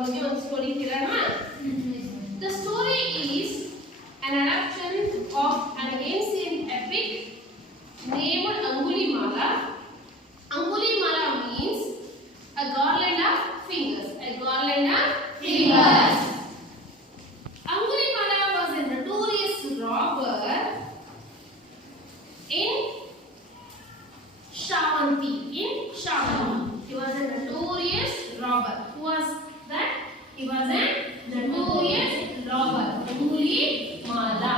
ಬಗ್ಗೆ ಒಂದು ಸ್ಟೋರಿ ಕೇಳೋಣ. The story is an adaptation of an ancient epic named Angulimala. Angulimala means a garland of fingers. A garland of fingers. Angulimala was a notorious robber in Shavanti. He was a notorious robber. Who was that? He was a notorious robber. Angulimala.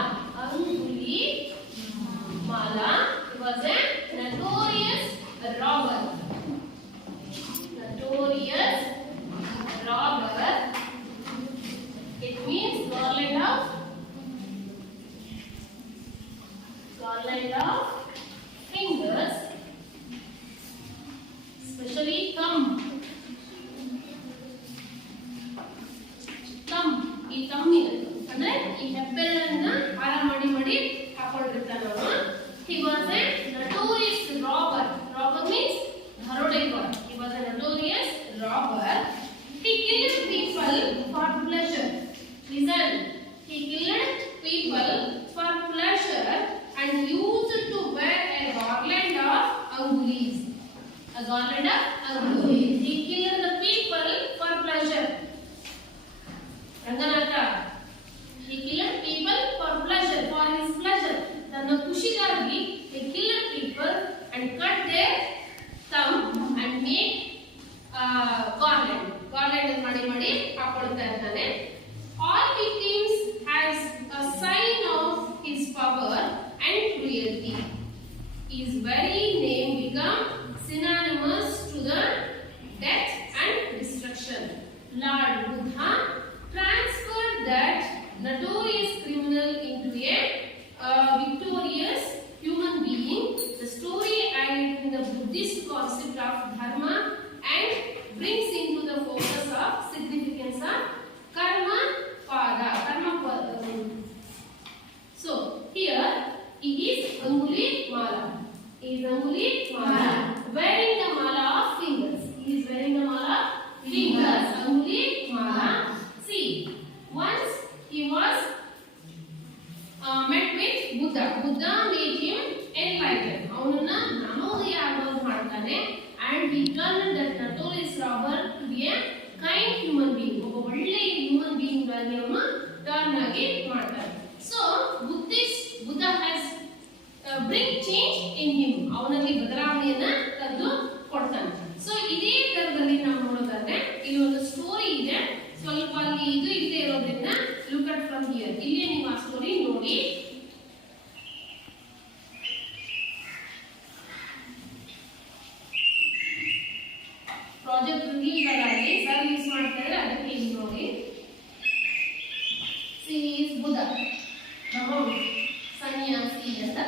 He was a notorious robber. It means garland of fingers, especially thumb. ಈ ತಮ್ಮಿನ ಅಂದ್ರೆ ಈ ಹೆಬ್ಬೆರಳನ್ನ ಹಾರ ಮಾಡಿ ಹಾಕೊಂಡಿರ್ತಾನೆ ಅವನು. He was a notorious robber. Robber means dharodekar. He was a notorious robber. He killed people for pleasure. Listen, he killed people for pleasure and used to wear a garland of angulis. He killed the people for pleasure. Ranganatha. He killed people for pleasure, for his pleasure. Thanna khushiಗಾಗಿ he killed people and cut their thumb and make garland ಮಾಡಿ ಹಾಕೊಳ್ತಾ ಇರ್ತಾನೆ. All victims as a sign of his power and cruelty. His very name became synonymous to the death and destruction. Lord Buddha transferred that notorious criminal into a victorious human being. The story added in the Buddhist concept of dharma and brings into the focus of significance of karma pada. So here he is Angulimala. Wearing the mala of fingers. Angulimala. See, once he was met with Buddha. Buddha made him enlightened. ಅವನನ್ನ ಜ್ಞಾನೋದಯ ಆಗೋದು ಮಾಡ್ತಾನೆ. And he turned that notorious robber to be a kind human being. ಒಬ್ಬ ಒಳ್ಳೆ human being ಆಗಿ ಅವನು turn ಆಗಿ ಮಾಡ್ತಾನೆ. So Buddha has bring change in him. ಅವನಲ್ಲಿ ಬದಲಾವಣೆಯನ್ನ ತಂದು ಕೊಡ್ತಾನೆ. ಸೊ ಇದೇ ತರದಲ್ಲಿ ನಾವು ನೋಡೋದಾದ್ರೆ ಇಲ್ಲಿ ಒಂದು ಸ್ಟೋರಿ ಇದೆ. ಸ್ವಲ್ಪ ಅಲ್ಲಿ ಇದು ಇಲ್ಲದೆ ಇರೋದ್ರಿಂದ ಲುಕ್ ಅಟ್ ಫ್ರಮ್ ಹಿಯರ್. ಇಲ್ಲಿ ನೀವು ಆ ಸ್ಟೋರಿ ನೋಡಿ. ಪ್ರಾಜೆಕ್ಟ್ ರಿಲೀಸ್ ಆಗಿ ಸರ್ ಯೂಸ್ ಮಾಡ್ತಾ ಇದ್ದಾರೆ, ಅದಕ್ಕೆ ಇಲ್ಲಿ ನೋಡಿ. ಸಿ ಇಸ್ ಬುದ್ಧ ಸನ್ಯಾಸಿ ಅಂತ.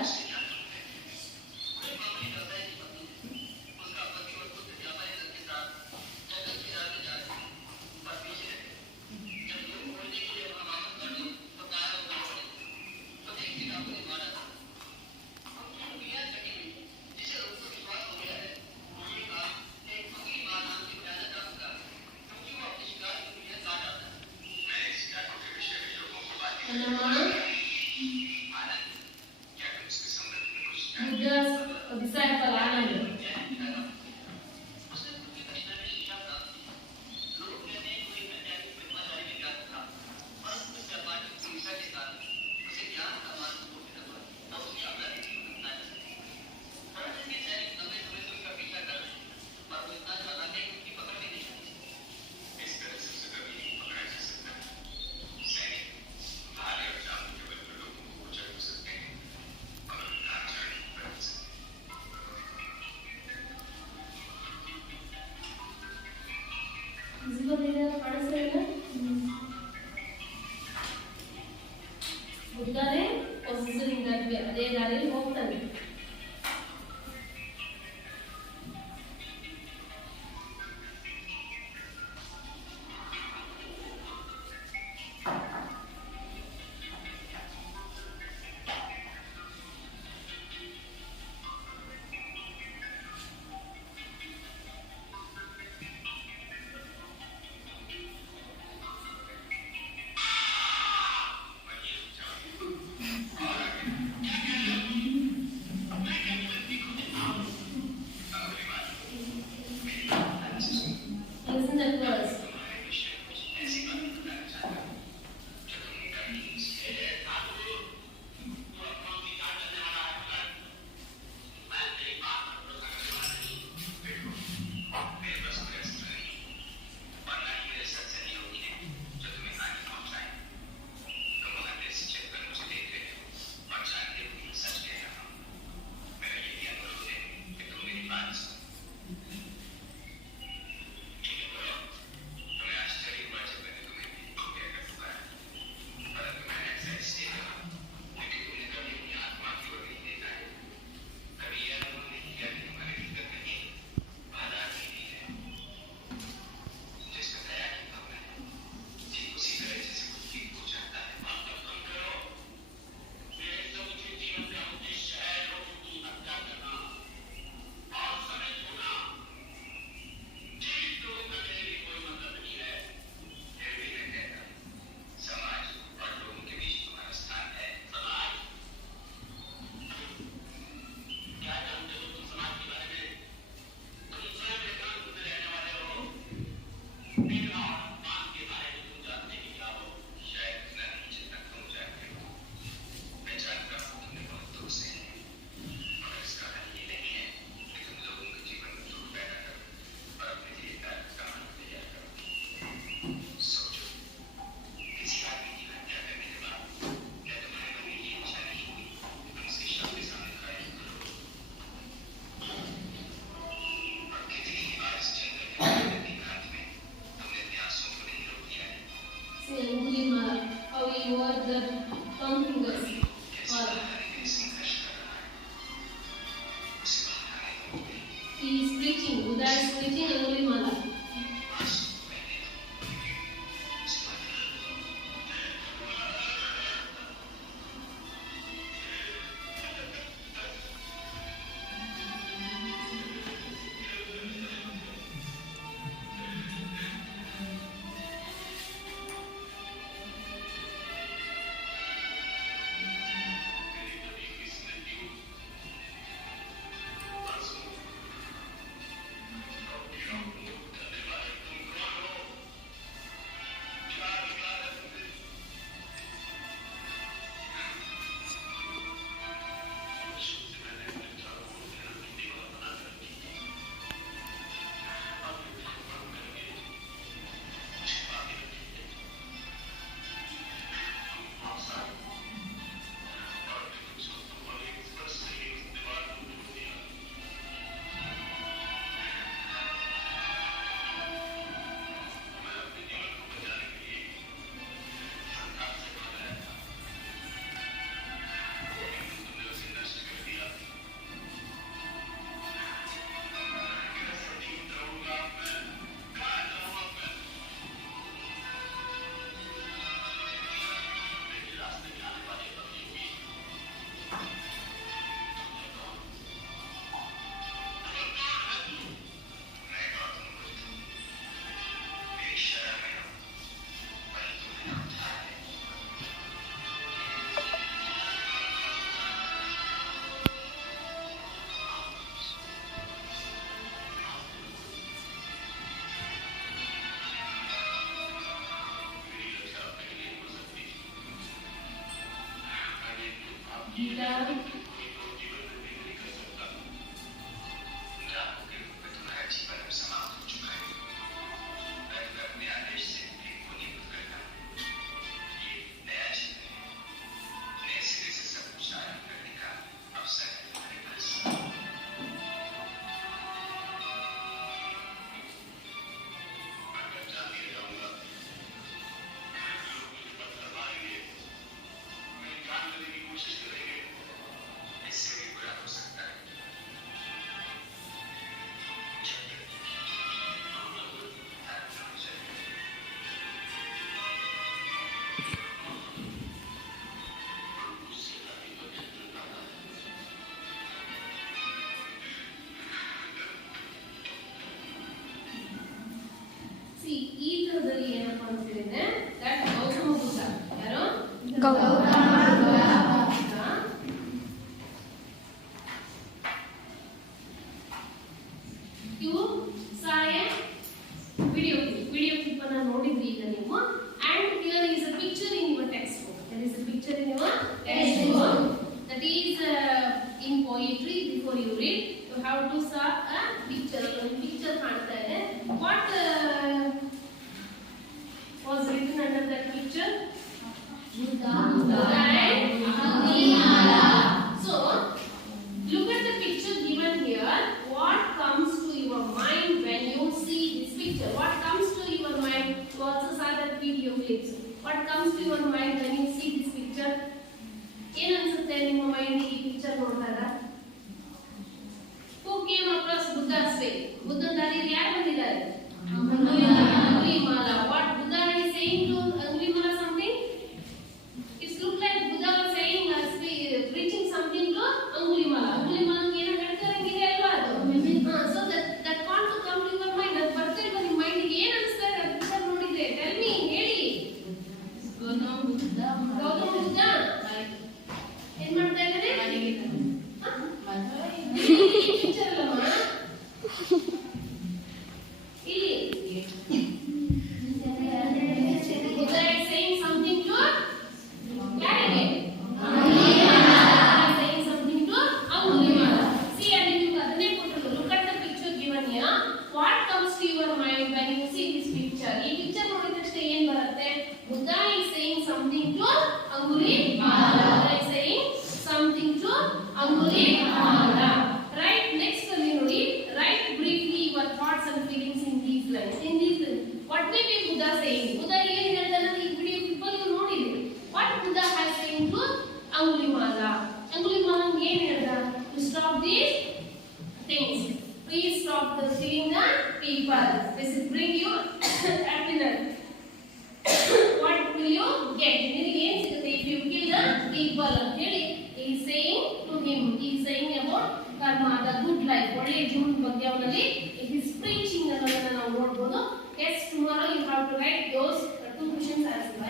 disciple Anand. ಬುದ್ಧನೇ ಪೊಸಿಷನ್ ಅದೇ ದಾರಿಯಲ್ಲಿ ಹೋಗ್ತಾನೆ. See, Angulimala, how he wore the thumb fingers. Or he is preaching. Buddha is preaching Angulimala. Gita. ಈ ತರದಲ್ಲಿ ಏನಪ್ಪಾ ಅಂತ ಹೇಳಿದ್ರೆ ದಟ್ ಗೌತಮ ಬುದ್ಧ ಯಾರು ಗೌತಮ ಬುದ್ಧ ಇವು ಸಾಯ ವಿಡಿಯೋ ಕ್ಲಿಪ್ ಅನ್ನು ನೋಡಿದ್ರಿ ಈಗ ನೀವು and here is a picture in your textbook. There is a picture in your textbook that is in poetry. Before you read you have to saw a picture. Picture ಕಾಣ್ತಾ ಇದೆ. What was written under that picture? Buddha and Angulimala. So look at the picture given here. What comes to your mind when you see this picture? What comes to your mind? You also saw that video clips. What comes to your mind when you see this picture? ಏನು ಅನ್ಸುತ್ತೆ ನಿಮ್ಮ mind ಈ picture ನೋಡಿದಾಗ? Who came across Buddha's way? ಬುದ್ಧನ ದಾರಿಯಲ್ಲಿ ಯಾರು ಬಂದಿದ್ದಾರೆ? Angulimala. What Buddha is saying to Angulimala something? It looks like Buddha was saying preaching something to Angulimala. Angulimala ಏನು ಹೇಳ್ತಾರಂಗಿದೆ ಅಲ್ವಾ ಅದು? So that want to come to your mind. ಅದು ಬರ್ತಿಲ್ವಾ ನಿಮ್ಮ ಮೈಂಡಿಗೆ ಏನು ಅನಿಸ್ತಾ ಇದೆ ಪಿಕ್ಚರ್ ನೋಡಿದ್ರೆ? Tell me, ಹೇಳಿ. ಗೌತಮ ಬುದ್ಧ ಏನ್ ಮಾಡ್ತಾ ಇದ್ದಾರೆ?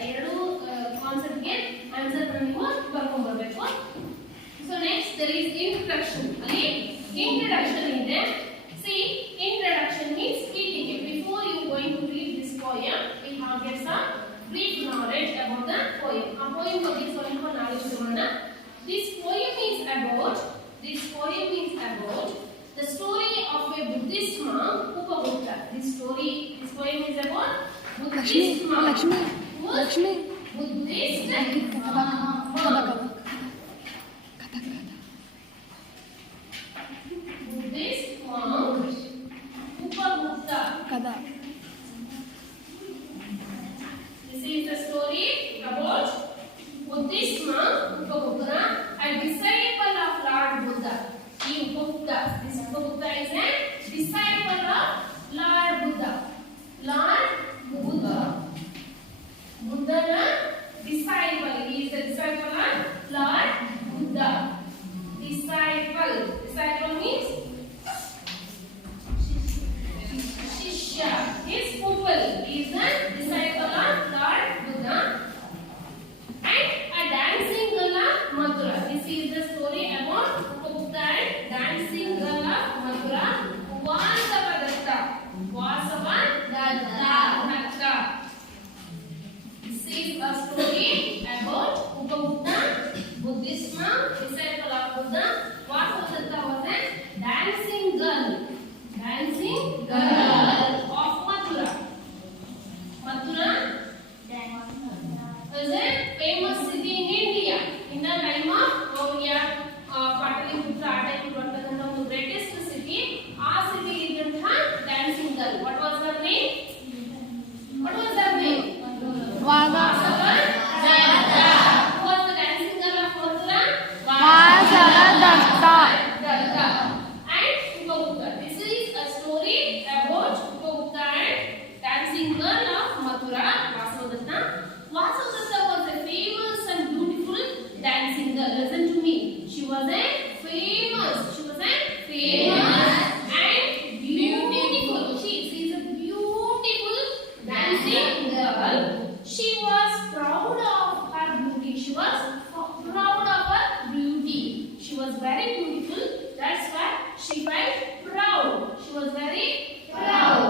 ಎರಡು ಕಾನ್ಸೆಪ್ಟ್ಗೆ ಆನ್ಸರ್ ನೀವು ಬರ್ಕೊಂಡು ಬರಬೇಕು. So next there is introduction. ಅಲ್ಲಿ introduction ಇದೆ. See, introduction means speaking. Before you going to read this poem, we have get some brief knowledge about the poem. A poem ಬಗ್ಗೆ ಸ್ವಲ್ಪ knowledge ತಗೊಳ್ಳೋಣ. This poem is about the story of a Buddhist monk, Upagupta. This poem is about Buddhist monk. Lakshmi. Buddhist monk. Buddhist monk Upagupta. This is the story about Buddhist monk Upagupta, a disciple of Lord Buddha. This Upagupta is a disciple of Lord Buddha. Buddha disciple. He is a disciple of Lord Buddha. Disciple means Shishya. His pupil. He is a disciple of Lord Buddha. And a dancing girl of Mathura. This is the story about Upagupta and dancing girl of Mathura. Vasavadatta. This is a story about Upagupta, Buddhist monk, disciple of Buddha. Vasavadatta was a dancing girl of Mathura. Mathura is a famous city in India. In the time of Maurya, Pataliputra, Adaiputra, the greatest city. Our city is the dancing girl. What was her name? Vasavadatta. Who was the dancing girl of Mathura? Vasavadatta. And Upagupta. This is a story about Upagupta and dancing girl of Mathura, Vasavadatta. Vasavadatta was a famous and beautiful dancing girl. Listen to me. She was a famous and beautiful. She is a beautiful dancing girl. She was proud of her beauty. She was very beautiful. That's why she felt proud. She was very proud.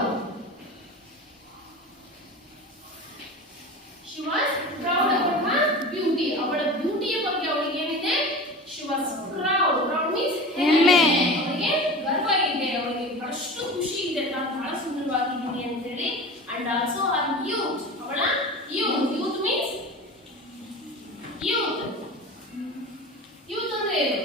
She was proud about her beauty. Our beauty ಬಗ್ಗೆ ಅವಳಿಗೆ ಏನಿದೆ? She was proud. Proud means ಹೆಮ್ಮೆ. ಅವಳಿಗೆ ಗರ್ವ ಇದೆ. ಅವಳಿಗೆ ಅಷ್ಟು ಖುಷಿ ಇದೆ. ನಾನು ಬಹಳ ಸುಂದರವಾಗಿದ್ದೀನಿ ಅಂತ ಹೇಳಿ. And also her youth. ಅವಳ youth means youth ಅಂದ್ರೆ ಏನು?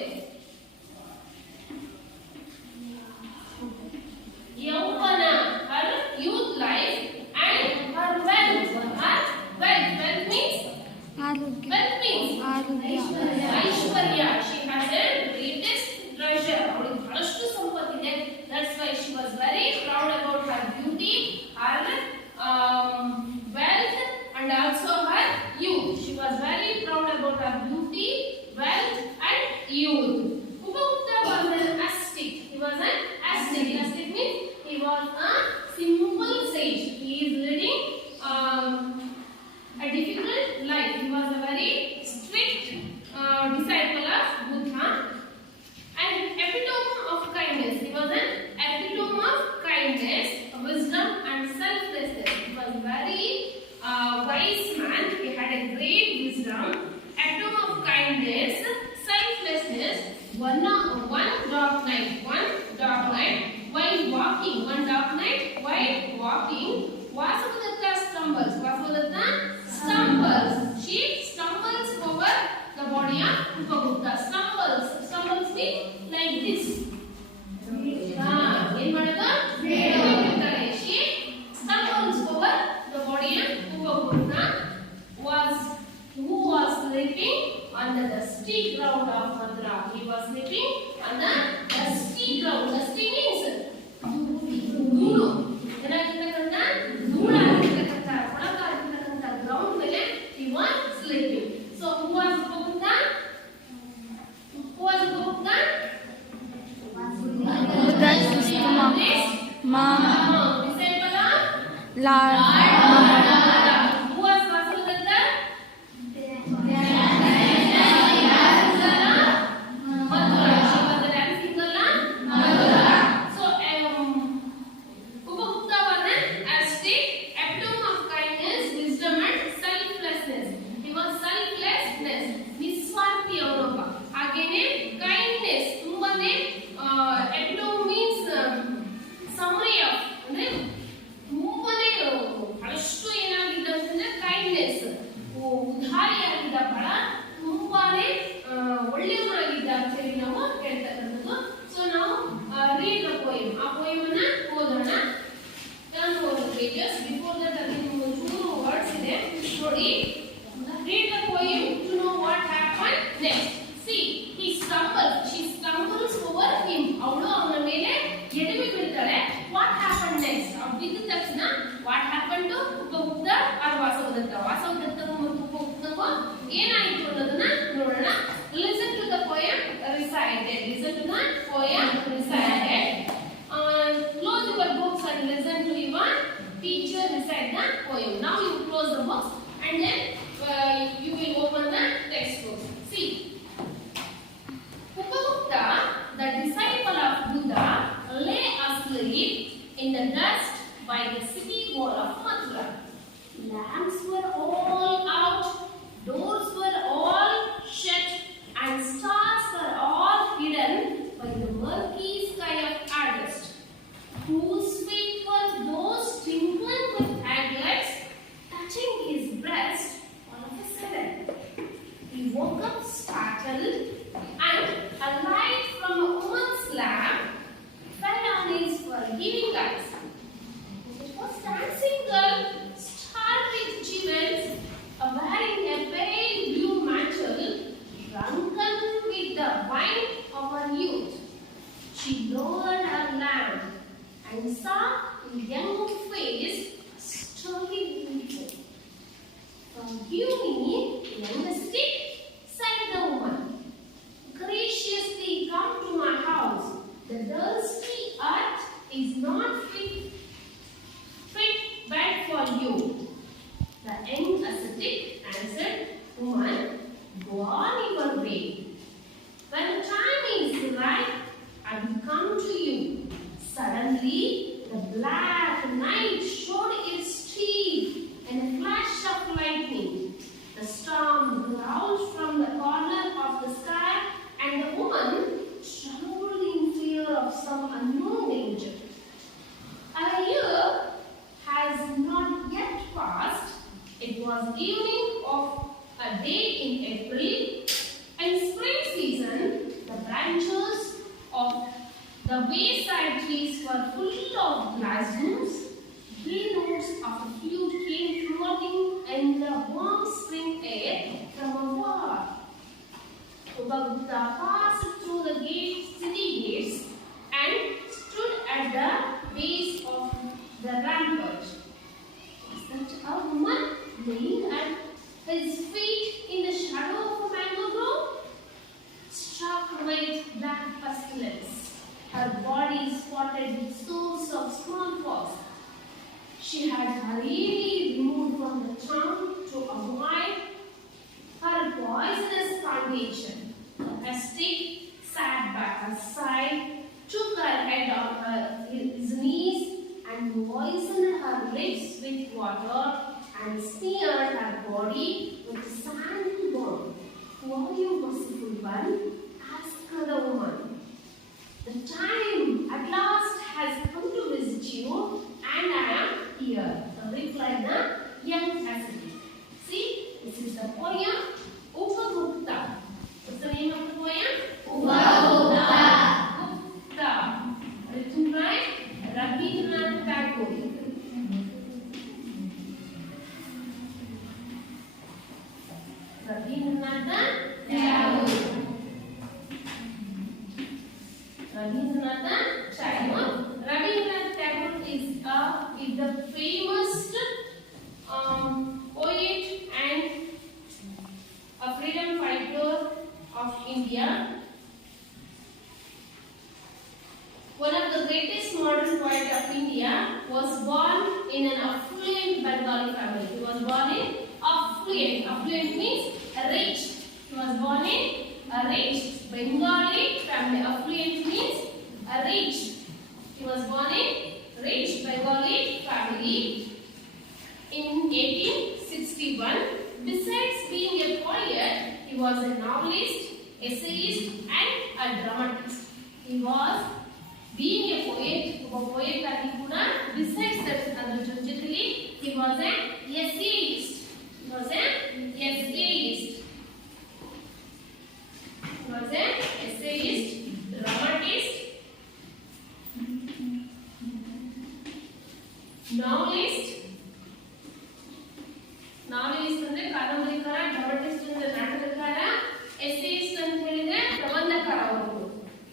ಯೌವನ. Her youth life and her wealth. Wealth means Aishwarya. She has a greatest treasure. ಅವಳಿಗೆ ಬಹಳಷ್ಟು ಸಂಪತ್ತಿದೆ. That's why she was very proud about her beauty, her wealth, and also her youth. She was very proud about her beauty, wealth, and youth. Upagupta was an ascetic. He was an ascetic. Ascetic means he was a simple sage. He is leading a difficult life. He was a very strict disciple of Buddha and epitome of kindness. He was an epitome of kindness, wisdom, and selflessness. He was very wise man. He had a great wisdom, epitome of kindness, selflessness. One dark night, while walking, Vasavadatta stumbles. She stumbles over the body of Upagupta. Stumbles means like this. She stumbles over the body of Upagupta, who was sleeping on the dusty ground of Mathura. He was sleeping on the dusty ground. Dusty means ಧೂಳು. ಏನಾಗಿರ್ತಕ್ಕಂಥ ಧೂಳಾಗಿರ್ತಕ್ಕಂಥ ಒಳಗಾಗಿರ್ತಕ್ಕಂಥ ground ಮೇಲೆ he was sleeping. So who was Upagupta? Disciple of Lord Buddha. Who was Vasavadatta? Kindness, ಉದಾರಿಯಾಗಿದ್ದ, ಬಹಳ ತುಂಬಾನೇ ಒಳ್ಳೆಯವನಾಗಿದ್ದ ಅಂತ ಹೇಳಿ ನಾವು ಹೇಳ್ತಕ್ಕಂಥದ್ದು. ಸೊ ನಾವು ರೀಡ್ ದ ಪೋಯಮ್, ಆ ಪೋಯಮ್ ಅನ್ನ ಓದೋಣ. Turn over pages. Before that ಅಲ್ಲಿ ಮೂರು ವರ್ಡ್ಸ್ ಇದೆ ನೋಡಿ. Read the poem to know what happened next. See, he stumbles. She stumbles over him. ಅವಳು ಅವನ ಮೇಲೆ ಎಡವಿ ಬೀಳ್ತಾಳೆ. What happened next? ಅವಳು ಬಿದ್ದ ತಕ್ಷಣ what happened to Upagupta or Vasavadatta? ವಾಸವದತ್ತಗೂ ಮತ್ತು ಉಪಗುಪ್ತಗೂ ಏನಾಯಿತು ಅನ್ನೋದನ್ನ ನೋಡೋಣ. Listen to the poem recited. Listen to the poem recited. Close your books and listen to your teacher recite the poem. Now you close the books and then you will open the textbooks. See, Upagupta, the disciple of Buddha, lay asleep in the dust by the city wall of Mathura. Lamps were all out, doors were all shut, and stars were all hidden by the murky sky of August. Whose feet were those twinkling with aglets, touching his breast? All of a sudden, he woke up startled, and a light from a woman's lamp fell on his forgiving eyes. It was dancing girl, starred with jewels, wearing a pale blue mantle, drunken with the wine of her youth. She lowered her lamp and saw a young face struggling with her. "Forgive me, youngest," said the woman. "Graciously come to my house. The dusty earth is not fit bed for you." The young ascetic answered, "Woman, go on your way. When the time is right, I will come to you." Suddenly, the black night showed its teeth in a flash of lightning. The storm growled from the corner of the sky, and the woman trembled in fear of some unknown danger. A year has not yet passed. It was evening of a day in April. In spring season, the branches of the wayside trees were full of blossoms. Three notes of a flute came floating in the warm spring air from afar. Upagupta passed through the city gates and stood at the base of the rampart. Was that a woman laying at his feet in the shadow of a mango grove? Struck with black pestilence, her body spotted with sores of smallpox, she had hurriedly removed from the town to avoid her poisonous contagion. The ascetic sat by her side, took her head on his knees, and moistened her lips with water and smeared her body with sandy bone. "Who are you, merciful one?" asked the woman. "The time at last has come to visit you, and I am here," replied the young ascetic. See, this is the poem Upagupta. What's the name of the poem? Upagupta. Gupta. Written by Rabindranath Tagore. Rabindranath Tagore. Rabindranath Tagore. Rabindranath Tagore is the famous poet and a freedom fighter of India. One of the greatest modern poets of India was born in an affluent Bengali family. He was born in affluent. Affluent means rich. He was born in a rich Bengali family. Affluent means rich. He was born in rich Bengali family in 1861. Besides being a poet, he was a novelist, essayist, and a dramatist. He was being a poet besides that, he was an essayist. ನಾಟಕಕಾರ, ಡ್ರಾಮಟಿಸ್ಟ್ ಅಂದ್ರೆ ನಾಟಕಕಾರ, ಎಸ್ಸೇಯಿಸ್ಟ್ ಅಂತ ಹೇಳಿದ್ರೆ ಪ್ರಬಂಧಕಾರ ಅವರು.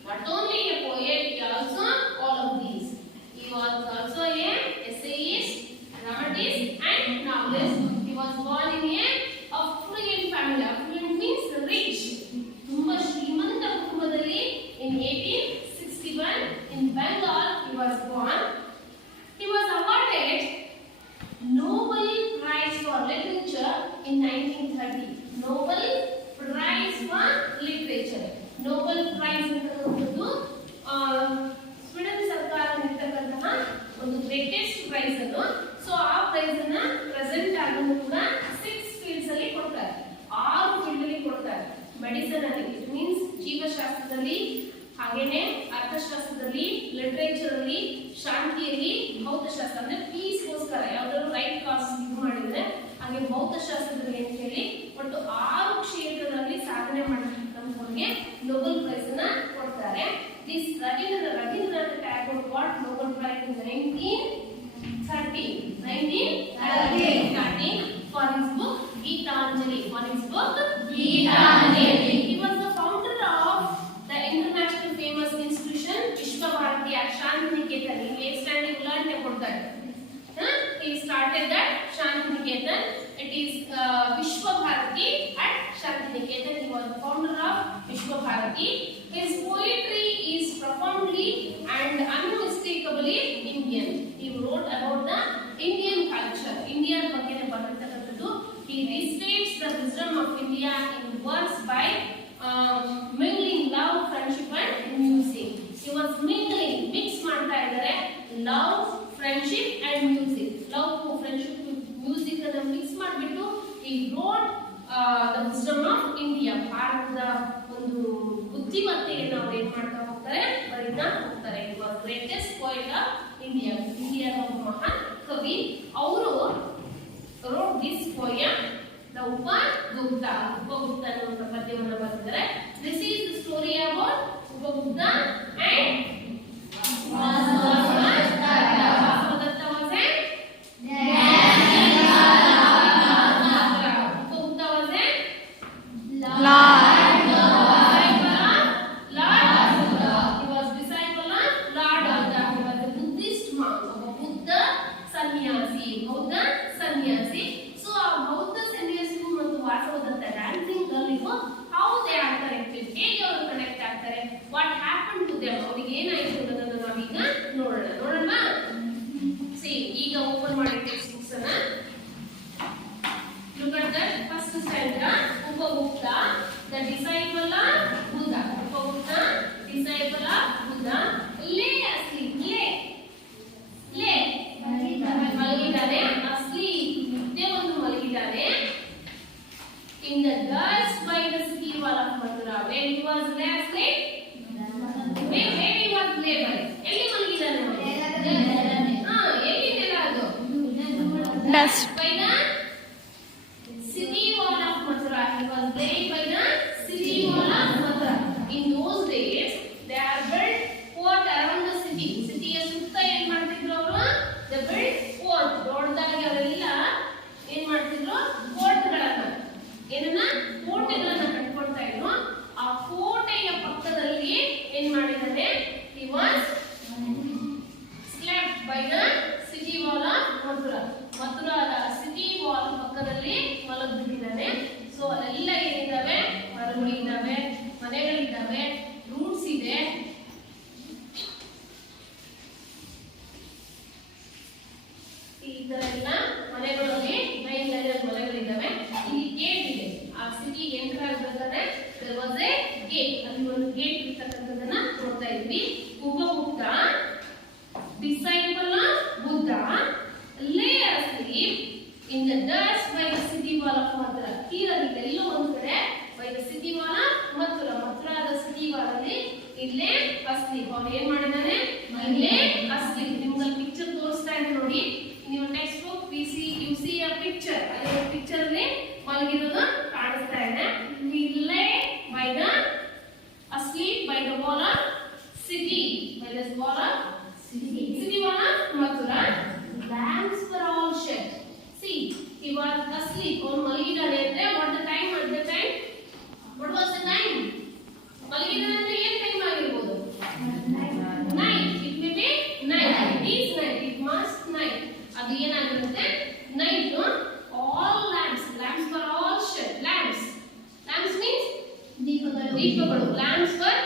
Not only a poet, he also all of these. He was also a essayist, dramatist and novelist. He was born in a affluent family. Affluent means rich. ತುಂಬಾ ಶ್ರೀಮಂತ ಕುಟುಂಬದಲ್ಲಿ in 1861 in Bengal he was born. He was awarded Nobel Prize for Literature in 1930. Nobel Prize for Literature. Nobel Prize ಅಂತಕ್ಕಂಥದ್ದು Sweden ಸರ್ಕಾರ ನೀಡತಕ್ಕಂತಹ ಒಂದು greatest price ಅದು. So ಆ price ಅನ್ನ present ಆಗೋದು ಕೂಡ 6 ಫೀಲ್ಡ್ಸ್ ಅಲ್ಲಿ ಕೊಡ್ತಾರೆ. 6 ಫೀಲ್ಡ್ ಅಲ್ಲಿ ಕೊಡ್ತಾರೆ. ಮೆಡಿಸಿನ್ ಅಲ್ಲಿ, ಇಟ್ ಮೀನ್ಸ್ ಜೀವಶಾಸ್ತ್ರದಲ್ಲಿ, ಹಾಗೇನೆ ಅರ್ಥಶಾಸ್ತ್ರದಲ್ಲಿ, ಲಿಟರೇಚರ್ ಅಲ್ಲಿ, ಶಾಂತಿಯಲ್ಲಿ, ಭೌತಶಾಸ್ತ್ರ ಅಂದ್ರೆ ಪೀಸ್ಗೋಸ್ಕರ ಯಾವ್ದಾದ್ರು ರೈಟ್ ಕಾಸ್ ಮಾಡಿದ್ರೆ, ಹಾಗೆ ಭೌತಶಾಸ್ತ್ರದಲ್ಲಿ ಅಂತ ಹೇಳಿ ಒಟ್ಟು 6 ಕ್ಷೇತ್ರಗಳಲ್ಲಿ ಸಾಧನೆ ಮಾಡಿರ್ತಕ್ಕಂಥವ್ರಿಗೆ ನೊಬೆಲ್ ಪ್ರೈಸ್ ಅನ್ನ ಕೊಡ್ತಾರೆ. This Rabindranath Tagore got Nobel prize in 1913 for his book Geetanjali. He was the founder of the international famous institution Vishwa Bharati at Shantiniketan. He makes standing learn about that. He started that Shantiniketan. It is Vishwa Bharati at Shantiniketan. He was the founder of Vishwa Bharati. His poetry is profoundly and unmistakably Indian. He wrote about the Indian culture. Indian ಬಗ್ಗೆ ಬರೆದಿರ್ತಕ್ಕಂಥದ್ದು. He restates the wisdom of India in words by mingling love, friendship and music. He was mingling, mix ಮಾಡ್ತಾ ಇದ್ದಾರೆ, love, friendship and music. Love, friendship, music ಅನ್ನು mix ಮಾಡಿಬಿಟ್ಟು he wrote the wisdom of India. ಭಾರತದ ಒಂದು ಬುದ್ಧಿಮತ್ತೆಯನ್ನು ಅವರು ಏನ್ ಮಾಡ್ತಾ ಹೋಗ್ತಾರೆ, ಬರೀತಾ ಹೋಗ್ತಾರೆ. He was greatest poet of India. ಇಂಡಿಯಾದ ಒಬ್ಬ ಮಹಾನ್ ಕವಿ. ಅವರು wrote this poem, the Upagupta. Upagupta ಅನ್ನುವಂಥ ಪದ್ಯವನ್ನು ಬರೆದಿದ್ದಾರೆ. This is the story about Upagupta and Vasavadatta. Vasavadatta was a Upagupta was a Lord. He was disciple of Lord Buddha. He was a Buddhist monk, a Buddha ಸನ್ಯಾಸಿ, ಬೌದ್ಧ ಸನ್ಯಾಸಿ. So ಆ ಬೌದ್ಧ ಸನ್ಯಾಸಿಗೂ ಮತ್ತು ವಾಸವದತ್ತ ಡ್ಯಾನ್ಸಿಂಗ್ ಗರ್ಲಿಗೂ ಹೌ ದೇ ಆರ್ ಕನೆಕ್ಟೆಡ್, ಹೇಗೆ ಅವರು ಕನೆಕ್ಟ್ ಆಗ್ತಾರೆ, ವಾಟ್ ಹ್ಯಾಪನ್ ಟು ದೆಮ್, ಅವ್ರಿಗೆ ಏನಾಯ್ತು ಅನ್ನೋದನ್ನ ನಾವೀಗ ನೋಡೋಣ. ಸಿ, ಈಗ ಓಪನ್ ಮಾಡಿ ಟೆಕ್ಸ್ಟ್ ಬುಕ್ಸ್ ಅನ್ನ. Look at that first stanza. Upagupta, the disciple of Buddha. Upagupta, disciple of Buddha, lay asleep. Lay ಮಲಗಿದ್ದಾನೆ, asleep, ನಿದ್ದೆ ಒಂದು ಮಲಗಿದ್ದಾನೆ. In the dust by the city wall of Mathura, where he was lay asleep. Where he was lay by, ಎಲ್ಲಿ ಮಲಗಿದ್ದಾನೆ? ಎಲ್ಲಿ ನೆಲ ಅದು? Dust by the city wall of Mathura. He was laid by the city wall of Mathura. In those days, they are built fort around the city. Cityಯ ಸುತ್ತ ಏನ್ ಮಾಡ್ತಿದ್ರು ಅವರು? They built fort. ದೊಡ್ಡದಾಗಿ ಅವರೆಲ್ಲ ಏನ್ ಮಾಡ್ತಿದ್ರು? ಫೋರ್ಟ್ಗಳನ್ನ, ಏನನ್ನ, ಕೋಟೆಗಳನ್ನ ಕಟ್ಕೊಳ್ತಾ ಇದ್ರು. ಆ ಕೋಟೆಯ ಪಕ್ಕದಲ್ಲಿ ಏನ್ ಮಾಡಿದ್ದಾನೆ? He was slept by the city wall of Mathura. ಮಥುರಾದ ಸಿಟಿ ವಾಲ್ ಪಕ್ಕದಲ್ಲಿ ಮಲಗಿಬಿಟ್ಟಿದ್ದಾನೆ. ಸೊ ಅಲ್ಲೆಲ್ಲ ಏನಿದ್ದಾವೆ? ಮರಗಳು ಇದ್ದಾವೆ, ಮನೆಗಳಿದ್ದಾವೆ, ರೂಟ್ಸ್ ಇದೆ. ಈ ತರ ಎಲ್ಲ ಮನೆಗಳಲ್ಲಿ ಲೈನ್ ಮನೆಗಳಿದ್ದಾವೆ. ಇಲ್ಲಿ ಗೇಟ್ ಇದೆ. ಆ ಸಿಟಿ ಎಂಟರ್ ಆಗ್ಬೇಕಾದ್ರೆ there was a gate. ಅಲ್ಲಿ ಒಂದು ಗೇಟ್ ಇರ್ತಕ್ಕಂಥದ್ದನ್ನ ನೋಡ್ತಾ ಇದ್ವಿ. Upagupta, disciple of Buddha, lay asleep in the dust by the city wall of Mathura. Here ಎಲ್ಲೋ ಒಂದು ಕಡೆ by the city wall of Mathura. ಮಥುರಾದ ಸಿಟಿ ವಾಲ್ ಅಲ್ಲಿ ಇಲ್ಲೇ asleep. ಅವ್ರು ಏನ್ ಮಾಡಿದಾನೆ? ಇಲ್ಲೇ asleep. ನಿಮ್ಗೆ ಪಿಕ್ಚರ್ ತೋರಿಸ್ತಾ ಇದೆ ನೋಡಿ. ನೀವು text book you see a picture. ಅಲ್ಲಿ ಪಿಕ್ಚರ್ ಅಲ್ಲಿ ಮಲಗಿರೋದು ಕಾಣಿಸ್ತಾ ಇದೆ. He lay by the asleep by the wall of city. By the wall of city wall of Mathura. Lamps were all shed. See, he was asleep. ಅವನು ಮಲಗಿದ್ದಾನೆ ಅಂದ್ರೆ what ಮಲಗಿದೆ ಅಂದ್ರೆ ಏನ್ time ಆಗಿರ್ಬೋದು? Night. It may be night. It is night. It must night. ಅದು ಏನಾಗಿರುತ್ತೆ? Night. All lamps. Lamps for all shut. Lamps. Lamps means ದೀಪಗಳು. ದೀಪಗಳು. Lamps for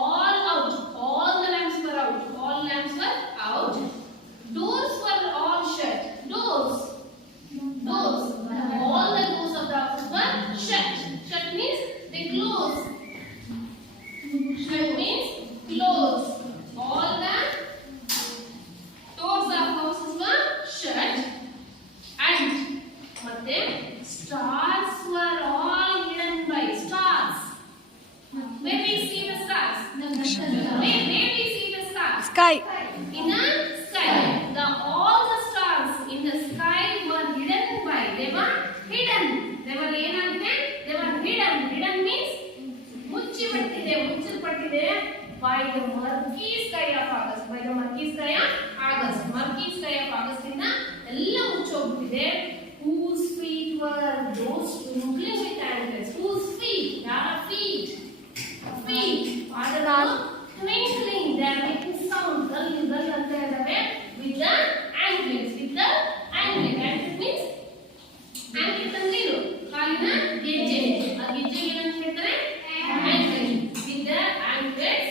all out. All the lamps for out. All lamps for out. Doors were all shut. Doors. Doors. All the doors of the office were shut. Shut means they close. Shut means close. All the doors of houses were shut. And ಮತ್ತೆ stars were all hidden by stars. Where we see the stars? Where we see the stars? Sky. In the sky. All the stars in the sky were hidden by. They were hidden. They were ಏನಾಗಿದೆ? They were hidden. Hidden means ಮುಚ್ಚಿಪಟ್ಟಿದೆ. ಮುಚ್ಚಲ್ಪಟ್ಟಿದೆ by the murky sky of August. By the murky sky of August. Murky sky of August ಇಂದ ಎಲ್ಲ ಮುಚ್ಚೋಗ್ಬಿಟ್ಟಿದೆ. Whose feet were those twinkling with anklets? Whose feet? ಯಾರ feet? Feet. ಪಾದಗಳು twinkling. They are making sound. ಗಲ್ ಗಲ್ ಅಂತ ಇದಾವೆ. With the anklets. With the anklet. Anklet means anklet ಅಂದ್ರೆ ಇದು ಕಾಲಿನ ಗೆಜ್ಜೆ. ಆ ಗೆಜ್ಜೆ ಏನಂತ ಹೇಳ್ತಾರೆ? Anklet. With the anklets,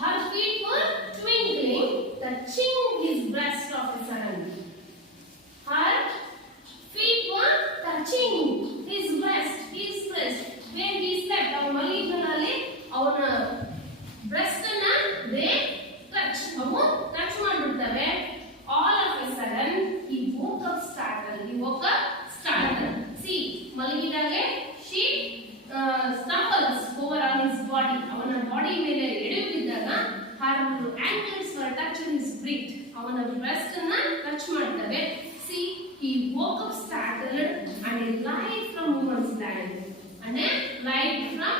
her feet were twinkling, touching his breast of a sudden. Her feet were touching his breast. His breast. When he slept, ಅವನ ಮಲಗಿದ್ದಲ್ಲಿ ಅವನ breast ಅನ್ನ they touch. ಅವು touch ಮಾಡ್ಬಿಡ್ತವೆ. All of a sudden, he woke up startled. He woke up startled. See, ಮಲಗಿದಾಗೆ she stumbles over on his body. ಅವನ body ಮೇಲೆ ಎಳೆದು ಬಿದ್ದಾಗ her anklets were touching his breast. ಅವನ breast ಅನ್ನ touch ಮಾಡ್ತವೆ. See, he woke up startled and a light from woman's land. And a light from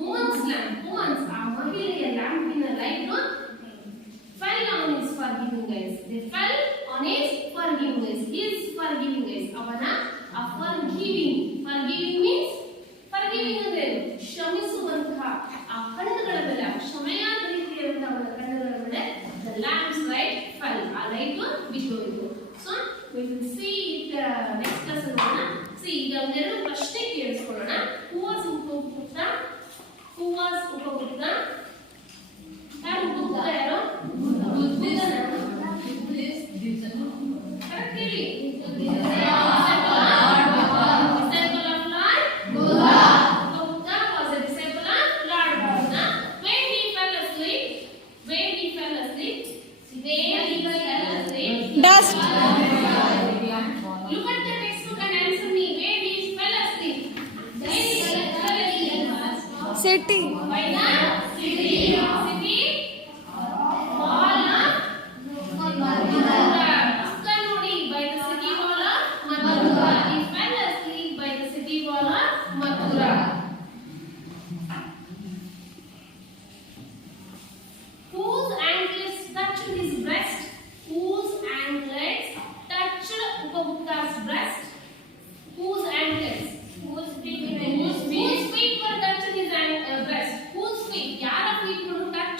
woman's lamp. Woman's ಆ ಮಹಿಳೆಯ ಲ್ಯಾಂಪಿನ light fell on his forgiving eyes. They fell on his forgiving eyes. His forgiving eyes. ಅವನ forgiving. Forgiving means forgiving ಅಂದ್ರೆ ಕ್ಷಮಿಸುವಂತಹ ಆ ಕಣ್ಣುಗಳ ಮೇಲೆ ಕ್ಷಮೆಯಾದ ರೀತಿಯಾದಂತಹ ಅವನ ಕಣ್ಣುಗಳ ಮೇಲೆ the lamp's light fell. ಆ light ಬಿದ್ದೋಯ್ತು. So we will see it next lesson ನೋಡೋಣ. See ಈಗ ಒಂದೆರಡು ಪ್ರಶ್ನೆ ಕೇಳಿಸ್ಕೊಳ್ಳೋಣ. Who was Upagupta? Who was Upagupta? ಯಾರು Upagupta ಯಾರು? ಕರೆಕ್ಟ್ ಹೇಳಿ. Dust. Look at the textbook and answer me. Where he fell asleep? Where he fell asleep? City. By the city. City. Wall of Mathura. Pustaka ನೋಡಿ. By the city wall of Mathura. He fell asleep by the city wall of Mathura. Whose anklets touched his breast? Whose anklets touched Upagupta's breast? Whose anklets? Whose feet were touched his breast? Whose feet? Yara feet touched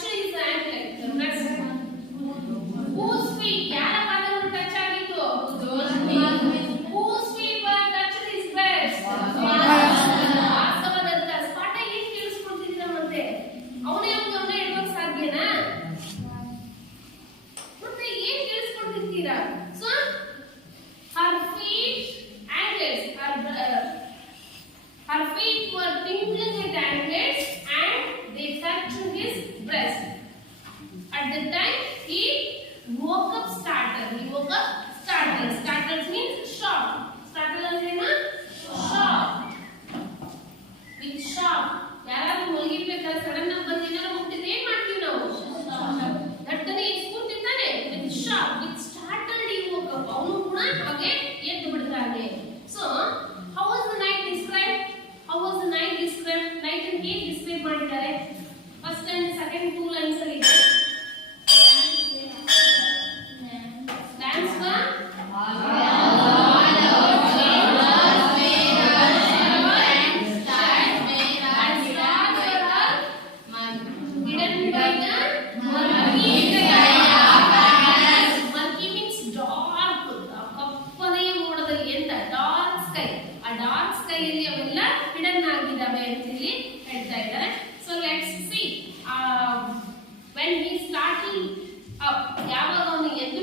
villain ಆಗಿದಾವೆ ಅಂತ ಇಲ್ಲಿ ಹೇಳ್ತಾ ಇದ್ದಾರೆ. So let's see when he starting up, ಯಾವಾಗ ಅವನು ಎದ್ದು